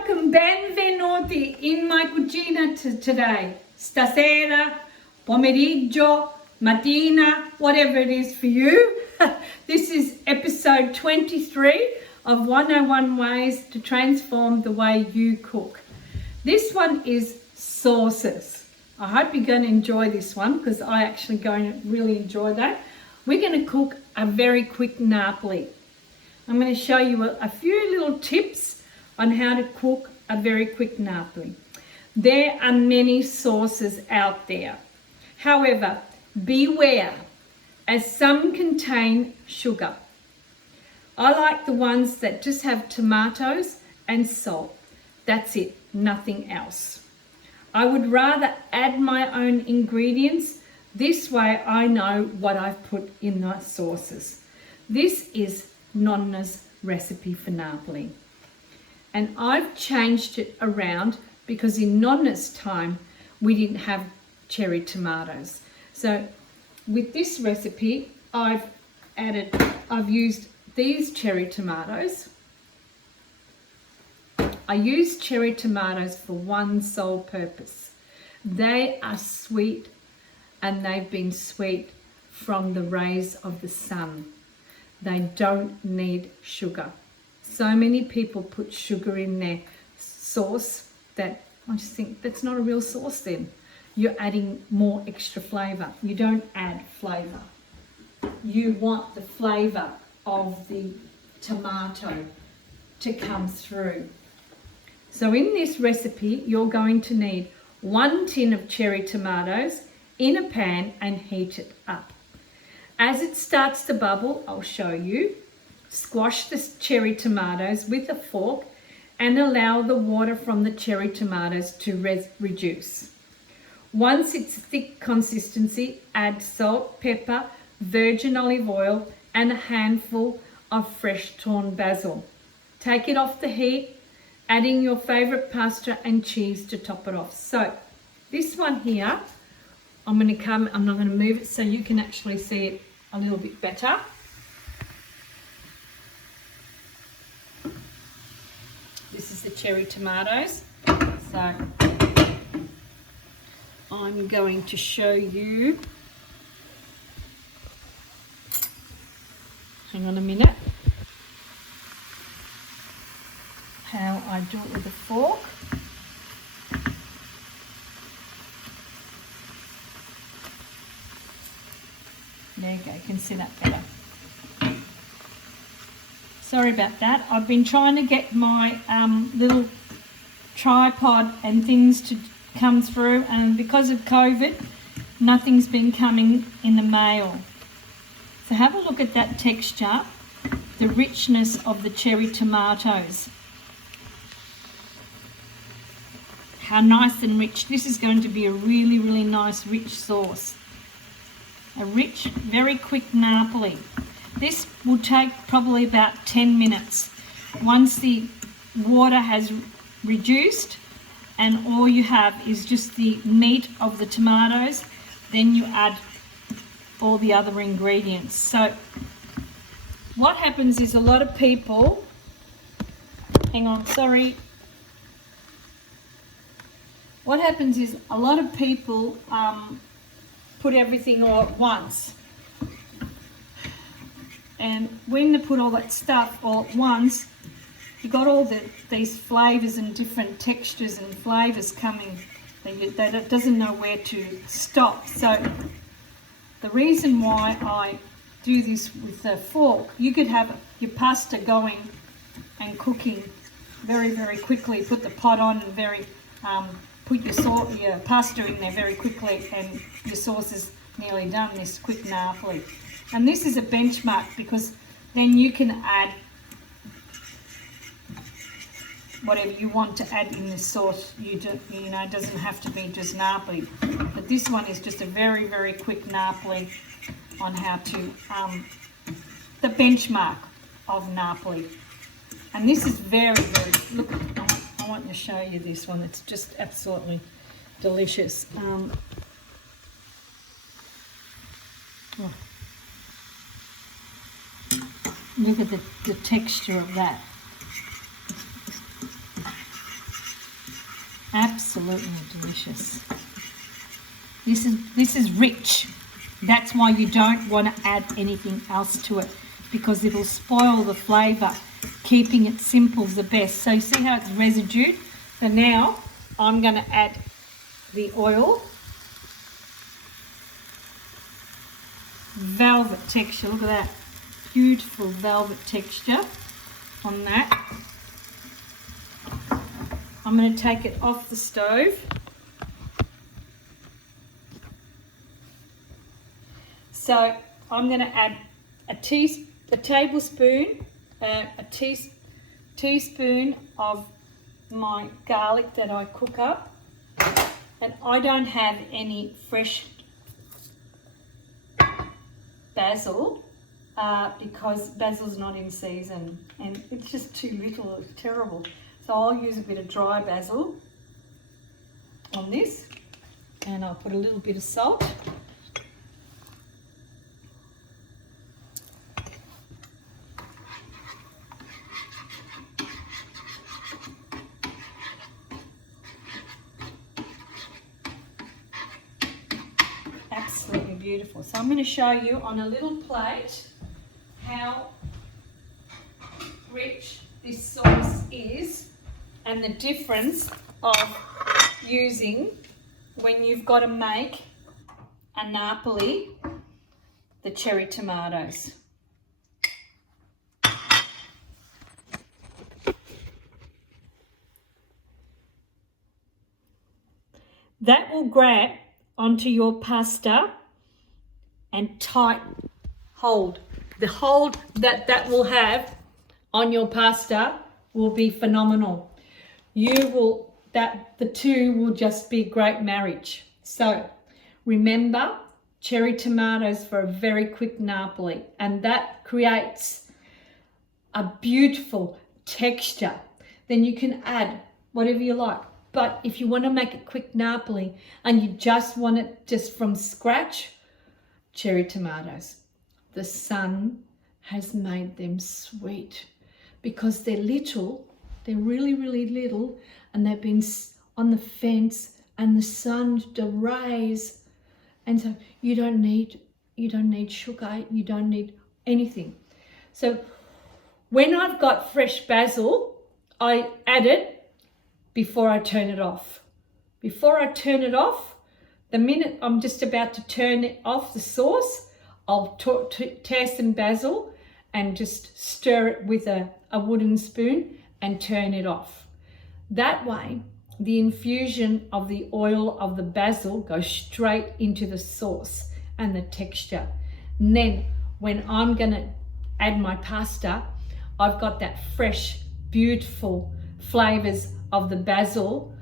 welcome, benvenuti in my cucina today. Stasera, pomeriggio, mattina, whatever it is for you. This is episode 23 of 101 Ways to Transform the Way You Cook. This one is sauces. I hope you're going to enjoy this one because I actually going to really enjoy that. We're going to cook a very quick Napoli. I'm going to show you a few little tips on how to cook a very quick Napoli. There are many sauces out there. However, beware, as some contain sugar. I like the ones that just have tomatoes and salt. That's it, nothing else. I would rather add my own ingredients. This way I know what I've put in the sauces. This is Nonna's recipe for Napoli. And I've changed it around because in Nonna's time we didn't have cherry tomatoes. So with this recipe I've used these cherry tomatoes. I use cherry tomatoes for one sole purpose. They are sweet and they've been sweet from the rays of the sun. They don't need sugar. So many people put sugar in their sauce that I just think that's not a real sauce then. You're adding more extra flavour. You don't add flavour. You want the flavour of the tomato to come through. So in this recipe, you're going to need 1 tin of cherry tomatoes in a pan and heat it up. As it starts to bubble, I'll show you. Squash the cherry tomatoes with a fork and allow the water from the cherry tomatoes to reduce. Once it's a thick consistency, add salt, pepper, virgin olive oil and a handful of fresh torn basil. Take it off the heat, adding your favourite pasta and cheese to top it off. So this one here, I'm not going to move it so you can actually see it a little bit better. This is the cherry tomatoes. So I'm going to show you, hang on a minute, how I do it with a fork. There you go, you can see that better. Sorry about that. I've been trying to get my little tripod and things to come through, and because of COVID, nothing's been coming in the mail. So have a look at that texture, the richness of the cherry tomatoes. How nice and rich. This is going to be a really, really nice rich sauce. A rich, very quick Napoli. This will take probably about 10 minutes. Once the water has reduced and all you have is just the meat of the tomatoes, then you add all the other ingredients. So what happens is a lot of people, what happens is a lot of people put everything all at once. And when they put all that stuff all at once, you got all these flavours and different textures and flavours coming that it doesn't know where to stop. So the reason why I do this with a fork, you could have your pasta going and cooking very, very quickly. Put the pot on and put your pasta in there very quickly and your sauce is nearly done, this quick Napoli. And this is a benchmark because then you can add whatever you want to add in this sauce. It doesn't have to be just Napoli. But this one is just a very, very quick Napoli on how to, the benchmark of Napoli. And this is very, very, look, I want to show you this one. It's just absolutely delicious. Look at the texture of that. Absolutely delicious. This is rich. That's why you don't want to add anything else to it, because it'll spoil the flavour. Keeping it simple is the best. So you see how it's residued? So now I'm going to add the oil. Velvet texture, look at that. Beautiful velvet texture on that. I'm going to take it off the stove. So I'm going to add a tablespoon, a teaspoon of my garlic that I cook up. And I don't have any fresh basil because basil's not in season and it's just too little. It's terrible. So I'll use a bit of dry basil on this, and I'll put a little bit of salt. Absolutely beautiful. So I'm going to show you on a little plate how rich this sauce is and the difference of using when you've got to make a Napoli, the cherry tomatoes. That will grab onto your pasta and tight hold. The hold that will have on your pasta will be phenomenal. The two will just be a great marriage. So remember, cherry tomatoes for a very quick Napoli, and that creates a beautiful texture. Then you can add whatever you like. But if you want to make a quick Napoli and you just want it just from scratch, cherry tomatoes. The sun has made them sweet because they're little, they're really, really little, and they've been on the fence and the sun, the rays, and so you don't need sugar, you don't need anything. So when I've got fresh basil, I add it before I turn it off. Before I turn it off, the minute I'm just about to turn it off the sauce, I'll tear some basil and just stir it with a wooden spoon and turn it off. That way, the infusion of the oil of the basil goes straight into the sauce and the texture. And then when I'm going to add my pasta, I've got that fresh, beautiful flavors of the basil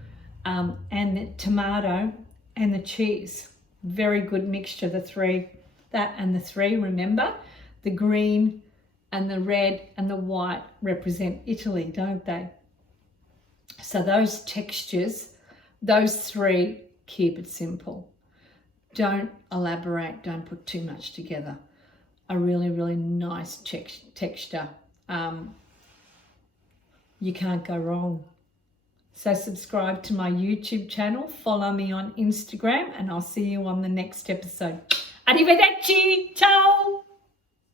and the tomato and the cheese. Very good mixture, the three. That and the three, remember, the green and the red and the white represent Italy, don't they? So those textures, those three, keep it simple. Don't elaborate, don't put too much together. A really, really nice texture. You can't go wrong. So subscribe to my YouTube channel, follow me on Instagram, and I'll see you on the next episode. Arrivederci, ciao!